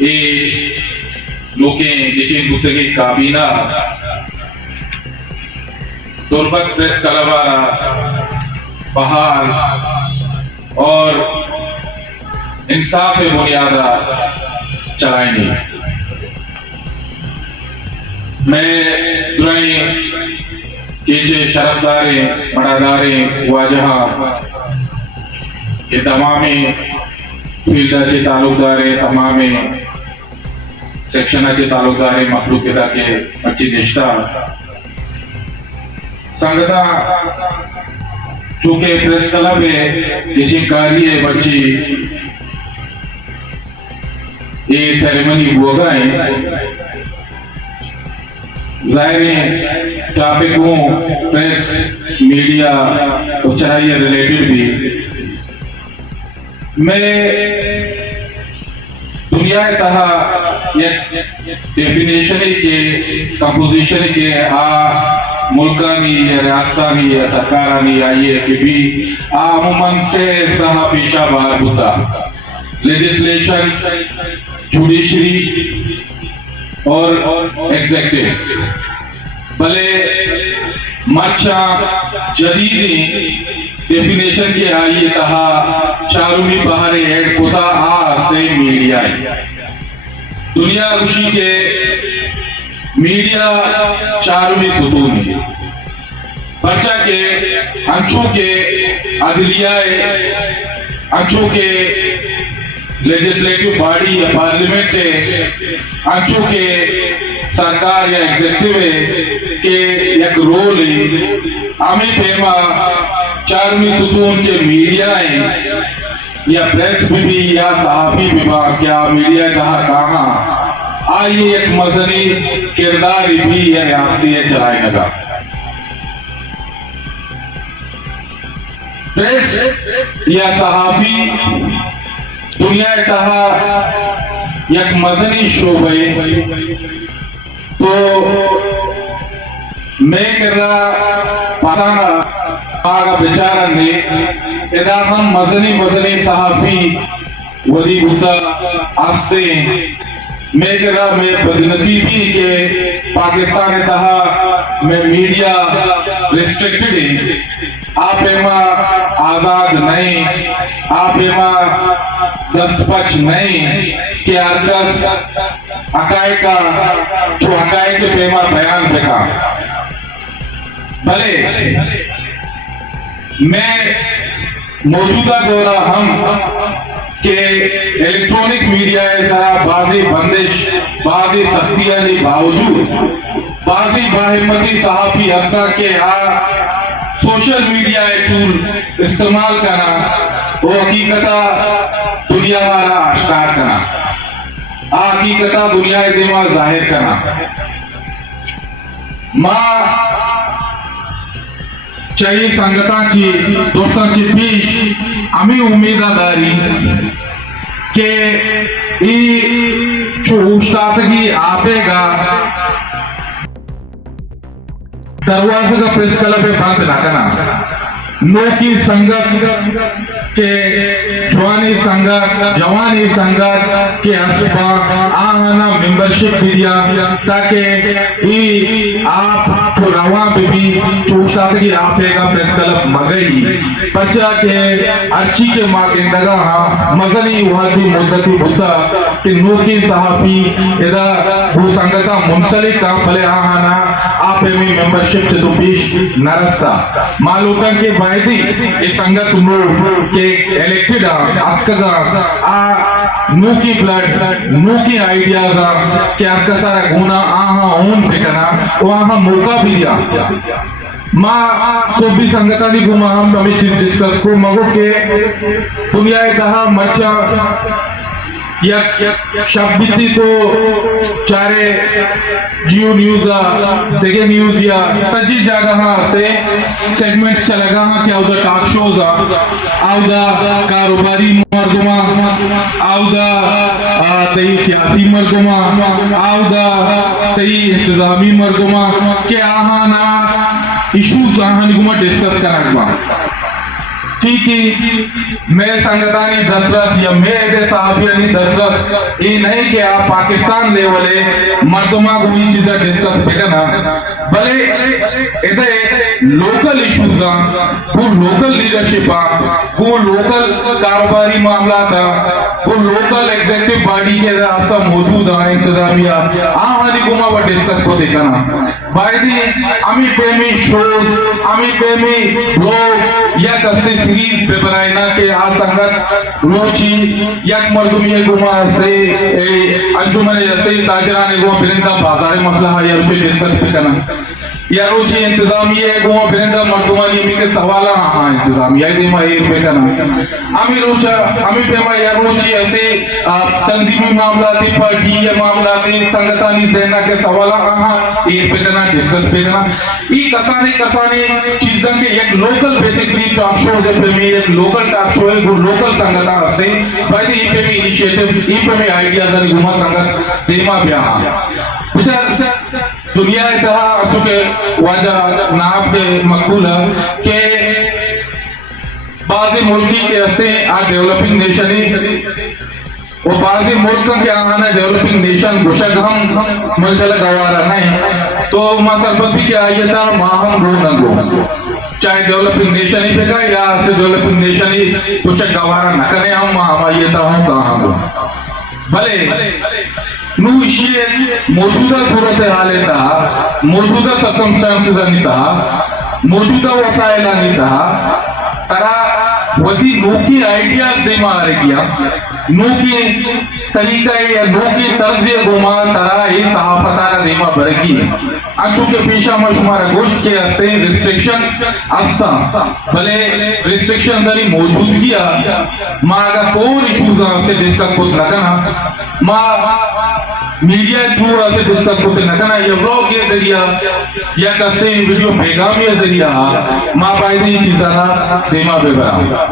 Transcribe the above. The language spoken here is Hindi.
ये लोकें जिचिन गुत्तगी काबीना तुर्बत प्रेस कलवारा बहाल और इंसाफ बुनियादा चलाएंगे। मैं दुराई कीचे शरफदारे बड़ादारे वाजहा ये तमामी फील्डाचे तालुकदारे तमामी सेक्शनाचे तालुकदारे मखलूकिदा के अच्छी निष्ठा संगता चूंकि प्रेस क्लब है इसी कार्य बच्ची ये सेरेमनी होगा है जाहिर टॉपिकों प्रेस मीडिया तो चाहिए रिलेटेड भी मैं दुनिया तहा डेफिनेशन के कंपोजिशन के मुल्कानी या रियासतानी या सरकारानी आइए कि भी अमूमन से सहा पेशा बाहर होता लेजिस्लेशन जुडिशरी और एग्जेक्टिव भले मच्छा जदीदी डेफिनेशन के आइए तहा चारूनी बाहर एड कोता आस्ते मीडिया दुनिया खुशी के मीडिया चारूनी सुतून बच्चा के अंशों के अदलिया अंशों के लेजिस्लेटिव बॉडी या पार्लियामेंट के अंशों के सरकार या एग्जीक्यूटिव के एक रोल आमी पेमा चारमी सुतून के मीडिया या प्रेस भी या सहाफी विभाग या मीडिया कहाँ आइए एक मजनी किरदार भी या रियासती चलाए लगा। प्रेस या सहाफी दुनिया कहा एक मजनी शोबे तो मैं कर रहा पताना आगा बेचारा ने इधर हम मजनी सहाफी वदी बुद्धा आस्ते मैं कर रहा मैं बदनसीबी के पाकिस्तान तहा मैं मीडिया रिस्ट्रिक्टेड है आप एमा आजाद नहीं आप एमा दस्तपच नहीं कि अर्कस हकाय का जो हकाय के पेमा बयान बेका भले मैं मौजूदा दौरा हम के इलेक्ट्रॉनिक मीडिया बाजी बंदिश बाजी सख्तियां के बावजूद बाजी बाहिम्मती सहाफी हस्ता के सोशल मीडिया टूल इस्तेमाल करना वो हकीकता दुनिया वाला आश्कार करना हकीकता दुनिया दिमाग जाहिर करना माँ चाहिए संगताची दोस्तांची पीश आम्ही उमेदवारी के चोस्तातगी आपेगा दरवाजे का प्रेस क्लब पे बंद ना करना नो की संगत के जवानी संगत के असपा आना मेंबरशिप दिया ताकि आप रवा भी चूसा की आपेगा प्रेस क्लब मगई बच्चा के अर्ची के मार्केट लगा मजनी वादी मुद्दती बुद्धा कि नो की सहाफी इदा वो संगता मुंसलिक का भले आना आप में मेंबरशिप से तो बीच नरस्ता मालूका के वायदी ये संगत नो के इलेक्टेड आपका नो की ब्लड नो की आइडियाज कि आपका सारा गुना ओन पे करना वहाँ मौका भी दिया माँ सो भी संगता नहीं घुमा हम अभी चीज डिस्कस को मगो के दुनिया कहा मच्छा शब्द तो चारे जियो न्यूज देगे न्यूज या सजी जगह से सेगमेंट्स चलेगा क्या उधर टॉक शोज आउदा कारोबारी मर्दमा आउदा तई सियासी मर्दमा आउदा तई इंतजामी मर्दमा के आहाना इश्यूज आहान गुमा डिस्कस करना की मैं संगतानी दसरस या मैं एदे साहबियानी दसरस ये नहीं कि आप पाकिस्तान लेवले मर्दमा को ये चीज़ें डिस्कस बेकना भले एदे लोकल इश्यूज को लोकल लीडरशिप को लोकल कारोबारी मामला था को लोकल एग्जीक्यूटिव बॉडी के रास्ता मौजूद है इंतजामिया आहानी गुमा व डिस्कस को देखना बायदी अमी प्रेमी शोज अमी प्रेमी ब्लॉग या कस्ते सीरीज पे बनाना के आ संगत रोची यक मर्दुम ये गुमा से अंजुमन जैसे ताजराने गुमा बिरंदा बाजार मसला है या रुपये डिस्कस पे करना या रोची इंतजामिया गुमा बिरंदा मर्दुमानी में के सवाल हाँ इंतजामिया ये दिमा ये पे करना अमी रोचा अमी प्रेमा या रोची ऐसे तंजीमी मामला थी पार्टी या मामला थी संगतानी सेना के सवाल हाँ ये पे करना डिस्कस पे करना ये कसाने चीज़ों के एक लोकल बेसिकली टॉक शो जब पे में एक लोकल टॉक शो है वो लोकल संगता असते भाई ये पे में इनिशिएटिव ये पे में आइडिया जरी गुमा संगत देमा ब्याह बिचार दुनिया इतना चुके वाजा नाम के मकबूल है कि बाज़ मुल्की के असते आज डेवलपिंग नेशन ही वो बाज़ी मुल्क के आना डेवलपिंग नेशन घोषक हम मुल्क गवारा नहीं तो मां सरपंच की आयता माहम रो नंगो चाहे डेवलपिंग नेशन ही फेंका या से डेवलपिंग नेशन ही कुछ गवारा न करे हम आयता हम कहाँ हो भले नू इशिये मौजूदा सूरत हाल था मौजूदा सर्कमस्टांसेस नहीं था मौजूदा वसाइल नहीं था तरा वही नोकी आइडियाज दे मारे किया नोकी तरीका या नोकी तर्ज गुमा तरा ये सहाफता का देमा बरकी अच्छु के पेशा मशमारा गोश्त के अस्ते रिस्ट्रिक्शन अस्ता भले रिस्ट्रिक्शन दरी मौजूद किया माँ का कोई इश्यूज आपसे डिस्कस होत न करना माँ मीडिया थ्रू आपसे डिस्कस होते न करना ये व्लॉग के जरिया या कस्ते वीडियो पैगाम के जरिया माँ पायदी चीज़ाना देमा बेबरा